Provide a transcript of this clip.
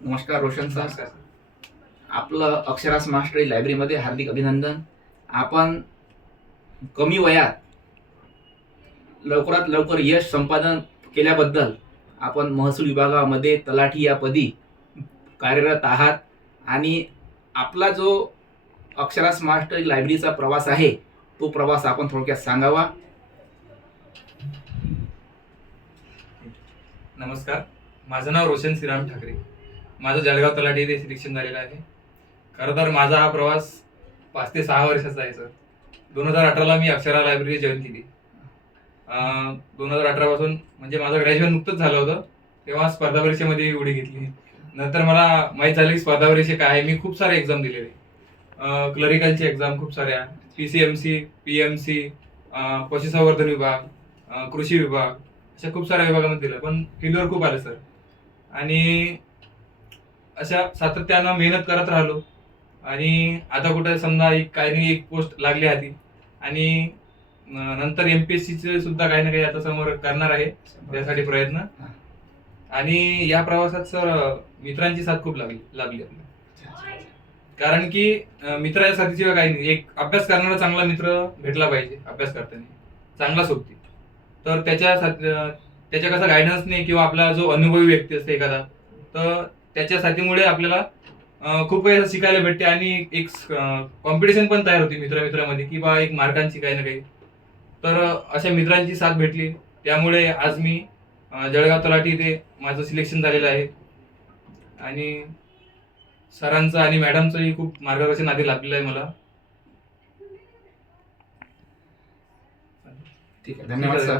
नमस्कार रोशन सर. नमस्कार. आपलं अक्षरास मास्टरी लायब्ररीमध्ये हार्दिक अभिनंदन. आपण कमी वयात लवकरात लवकर यश संपादन केल्याबद्दल आपण महसूल विभागामध्ये तलाठी या पदी कार्यरत आहात आणि आपला जो अक्षरास मास्टरी लायब्ररीचा प्रवास आहे तो प्रवास आपण थोडक्यात सांगावा. नमस्कार, माझं नाव रोशन श्रीराम ठाकरे. माझं जळगाव तलाठी येथे सिलेक्शन झालेलं आहे. खरं तर माझा हा प्रवास 5 ते 6 वर्षाचा आहे सर. 2018ला मी अक्षरा लायब्ररी जॉईन केली. 2018 पासून म्हणजे माझं ग्रॅज्युएशन नुकतंच झालं होतं, तेव्हा स्पर्धा परीक्षेमध्ये उडी घेतली. नंतर मला माहीत झालं की स्पर्धा परीक्षा काय आहे. मी खूप सारे एक्झाम दिलेले, क्लरिकलची एक्झाम खूप साऱ्या, PCMC, PMC, पशुसंवर्धन विभाग, कृषी विभाग, अशा खूप साऱ्या विभागामध्ये दिलं, पण फेल्युअर खूप आलं सर. आणि अशा सातत्यानं मेहनत करत राहिलो आणि आता कुठे समजा काही नाही एक पोस्ट लागली हाती आणि नंतर MPSCचे सुद्धा काही ना काही आता समोर करणार आहे, त्यासाठी प्रयत्न. आणि या प्रवासात सर मित्रांची साथ खूप लाभली आपल्याला. कारण की मित्राच्या साथीशिवाय काही नाही. एक अभ्यास करणारा चांगला मित्र भेटला पाहिजे अभ्यास करताना, चांगला सोबती. तर त्याच्या कसा गायडन्स नाही किंवा आपला जो अनुभवी व्यक्ती असते एखादा, तर त्याच्या साथीमुळे आपल्याला खूप काही असं शिकायला भेटते आणि एक कॉम्पिटिशन पण तयार होती मित्रामध्ये की बा एक मार्कांची काही ना काही. तर अशा मित्रांची साथ भेटली, त्यामुळे आज मी जळगाव तलाठी इथे माझं सिलेक्शन झालेलं आहे. आणि सरांचं आणि मॅडमचंही खूप मार्गदर्शन आधी लाभलेलं आहे मला. ठीक आहे, धन्यवाद सर.